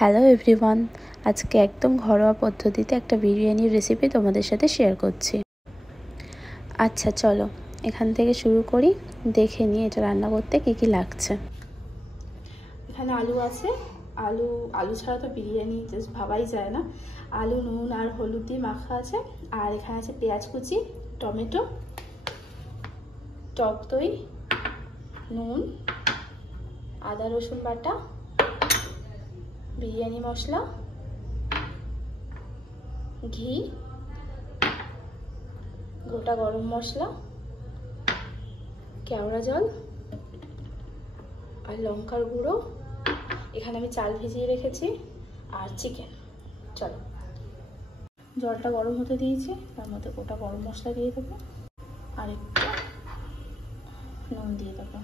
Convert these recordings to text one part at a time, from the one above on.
Hello everyone, আজকে একদম ঘরোয়া পদ্ধতিতে একটা বিরিয়ানির রেসিপি তোমাদের সাথে শেয়ার করছি। আচ্ছা চলো এখান থেকে শুরু করি, দেখে নিই এটা রান্না করতে কী কী লাগছে। এখানে আলু আছে, আলু ছাড়া তো বিরিয়ানি জাস্ট ভাবাই যায় না। আলু, নুন আর হলুদ দিয়ে মাখা আছে। আর এখানে আছে পেঁয়াজ কুচি, টমেটো, টক দই, নুন, আদা রসুন বাটা, বিরিয়ানি মশলা, ঘি, গোটা গরম মশলা, কেওড়া জল আর লঙ্কার গুঁড়ো। এখানে আমি চাল ভিজিয়ে রেখেছি আর চিকেন। চলো, জলটা গরম হতে দিয়েছি, তার মধ্যে গোটা গরম মশলা দিয়ে দেবো আর একটু নুন দিয়ে দেবো।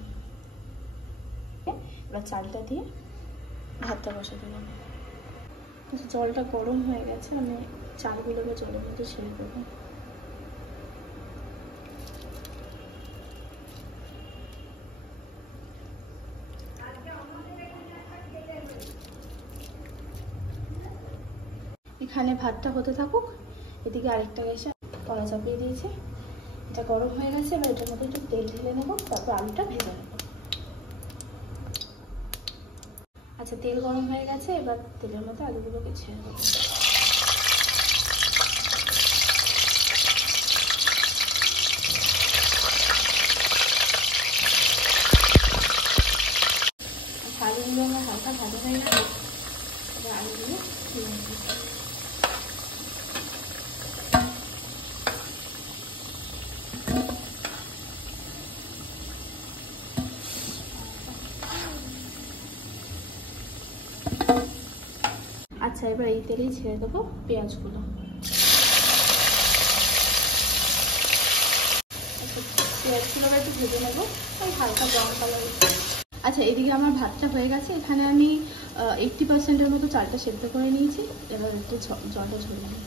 এবার চালটা দিয়ে ভাতটা বসাতে দেবো। জলটা গরম হয়ে গেছে, আমি চালগুলোকে জলের মধ্যে ছেড়ে দেবো। এখানে ভাতটা হতে থাকুক, এদিকে আরেকটা গ্যাসে কড়া চাপিয়ে দিয়েছে। এটা গরম হয়ে গেছে, এবার এটার মধ্যে একটু তেল ঢেলে নেবো, তারপর আলুটা ভেজে নেব। আচ্ছা, তেল গরম হয়ে গেছে, এবার তেলের মধ্যে আলুগুলোকে ছেড়ে দেবো। আলুগুলো আমার হালকা ভাজা হয়ে গেছে, এবার আলুগুলো দিয়ে নেব। আচ্ছা, এবার এই তেলেই ছেড়ে দেবো পেঁয়াজগুলো। পেঁয়াজগুলো একটু ভেজে নেবো, তাই হালকা ব্রাউন কালার। আচ্ছা, এদিকে আমার ভাতটা হয়ে গেছে। এখানে আমি 80%-এর মতো চালটা সেদ্ধ করে নিয়েছি। এবার একটু জলটা ঝরিয়ে নিই।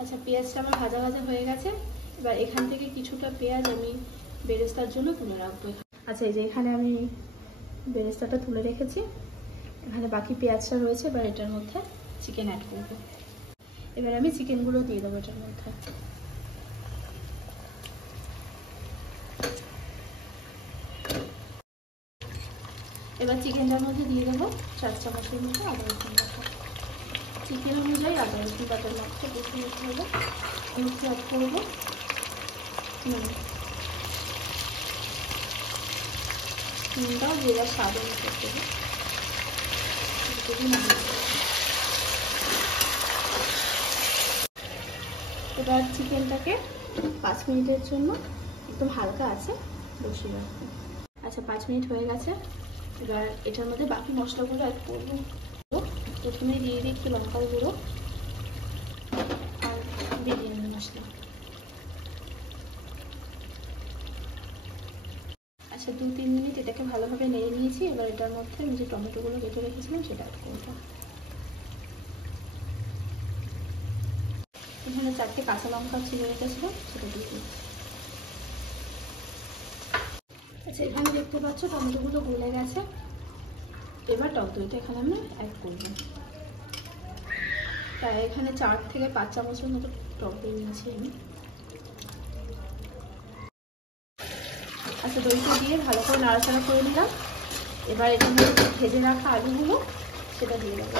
আচ্ছা, পেঁয়াজটা আমার ভাজা ভাজা হয়ে গেছে। এবার এখান থেকে কিছুটা পেঁয়াজ আমি বেরেস্তার জন্য তুলে রাখবো। আচ্ছা, এই যে এখানে আমি বেরেস্তাটা তুলে রেখেছি, এখানে বাকি পেঁয়াজটা রয়েছে। এবার এটার মধ্যে চিকেন অ্যাড করবো। এবার আমি চিকেনগুলো দিয়ে দেবো এটার মধ্যে। এবার চিকেনটার মধ্যে দিয়ে দেবো 4 চামচের মতো আদা রসুন বাটা। চিকেন অনুযায়ী আদা রসুন বাটার মাত্রা বেশি দিতে হবে। একটু অ্যাড করবো নুনটাও যে যা স্বাদ অনুযায়ী দেবো। এবার চিকেনটাকে 5 মিনিটের জন্য একদম হালকা আছে বসিয়ে রাখবো। আচ্ছা, 5 মিনিট হয়ে গেছে। এবার এটার মধ্যে বাকি মশলাগুলো অ্যাড করবো। প্রথমে দিয়ে দিই একটু লঙ্কার গুঁড়ো আর বিরিয়ানি মশলা। আচ্ছা, 2-3 মিনিট এটাকে ভালোভাবে নেড়ে নিয়েছি। এবার এটার মধ্যে আমি যে টমেটোগুলো কেটে রেখেছিলাম সেটা অ্যাড করবো। এখানে 4টে কাঁচা লঙ্কা ছিঁড়ে রেখেছিলাম, সেটা দিয়ে দিচ্ছি। আচ্ছা, এখানে দেখতে পাচ্ছ টমেটোগুলো গলে গেছে। এবার টক দইটা এখানে আমি অ্যাড করবো। তাই এখানে 4 থেকে 5 চামচের মতো টক দই নিয়েছি আমি। আচ্ছা, দইটা দিয়ে ভালো করে নাড়াচাড়া করে নিলাম। এবার এটার মধ্যে ভেজে রাখা আলুগুলো সেটা দিয়ে দেবো।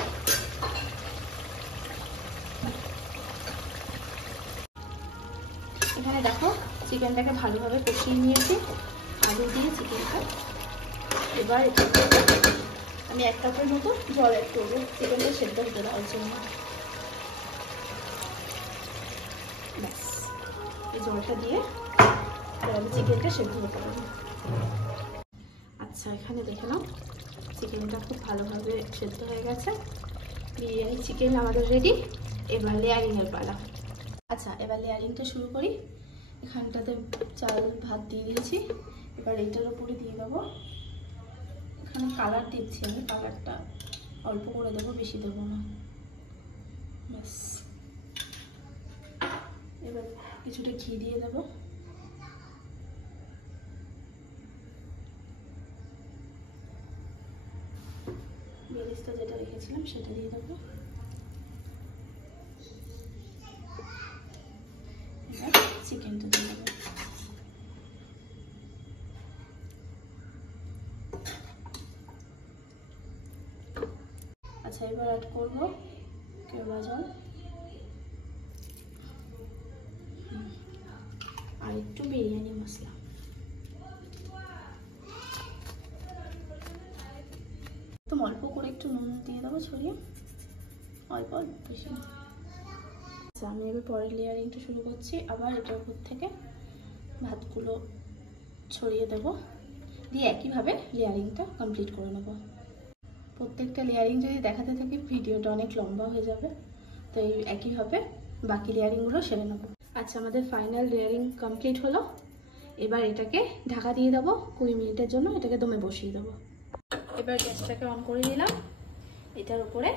এখানে দেখো চিকেনটাকে ভালোভাবে কষিয়ে নিয়েছি আলু দিয়ে চিকেনটা। এবার আমি 1 কাপের মতো জল অ্যাড করবো চিকেনটা সেদ্ধ হতে দেওয়ার জন্য। ব্যাস, এই জলটা দিয়ে আমি চিকেনটা সেদ্ধ হতে দেবো। আচ্ছা, এখানে দেখে নাও চিকেনটা খুব ভালোভাবে সেদ্ধ হয়ে গেছে। বিরিয়ানি চিকেন আমাদের রেডি। এবার লেয়ারিংয়ের পালা। আচ্ছা, এবার লেয়ারিংটা শুরু করি। এখানটাতে চাল ভাত দিয়ে দিয়েছি, এবার এইটার উপরে দিয়ে দেবো। এখানে কালার দিচ্ছি আমি, কালারটা অল্প করে দেবো, বেশি দেবো না। ব্যাস, এবার কিছুটা ঘি দিয়ে দেবো। বেরেস্তা পেস্টটা যেটা রেখেছিলাম সেটা দিয়ে দেবো। এবার চিকেনটা দিয়ে দেবো। আচ্ছা, এবার অ্যাড করবো কেওড়া জল আর একটু বিরিয়ানি মশলা। একদম অল্প করে একটু নুন দিয়ে দেবো ছড়িয়ে, অল্প অল্প, বেশি না। আচ্ছা, আমি এবার পরের লেয়ারিংটা শুরু করছি। আবার এটার উপর থেকে ভাতগুলো ছড়িয়ে দেবো, দিয়ে একইভাবে লেয়ারিংটা কমপ্লিট করে নেবো। প্রত্যেকটা লেয়ারিং যদি দেখাতে থাকি ভিডিওটা অনেক লম্বা হয়ে যাবে, তো এই একইভাবে বাকি লেয়ারিংগুলো সেরে নেবো। আচ্ছা, আমাদের ফাইনাল লেয়ারিং কমপ্লিট হলো। এবার এটাকে ঢাকা দিয়ে দেবো 20 মিনিটের জন্য, এটাকে দমে বসিয়ে দেবো। এবার গ্যাসটাকে অন করে দিলাম, এটার উপরে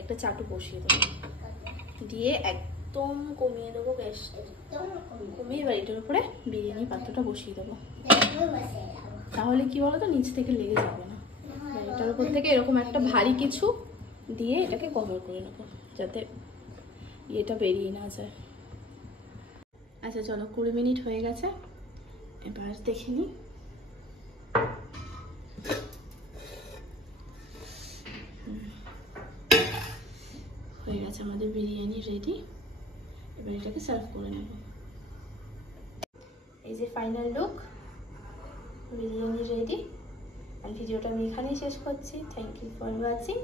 একটা চাটু বসিয়ে দেবো, দিয়ে একদম কমিয়ে দেবো গ্যাস, কমিয়ে এবার এটার উপরে বিরিয়ানি পাত্রটা বসিয়ে দেবো। তাহলে কি বলো তো, নিচ থেকে লেগে যাবে না। এটার উপর থেকে এরকম একটা ভারী কিছু দিয়ে এটাকে কভার করে নেবো, যাতে এটা বেরিয়ে না যায়। আচ্ছা চলো, 20 মিনিট হয়ে গেছে, এবার দেখে নিই। হয়ে গেছে আমাদের বিরিয়ানি রেডি। এবার এটাকে সার্ভ করে নেব। এই যে ফাইনাল লুক, বিরিয়ানি রেডি। আর ভিডিওটা আমি এখানেই শেষ করছি। Thank you for watching.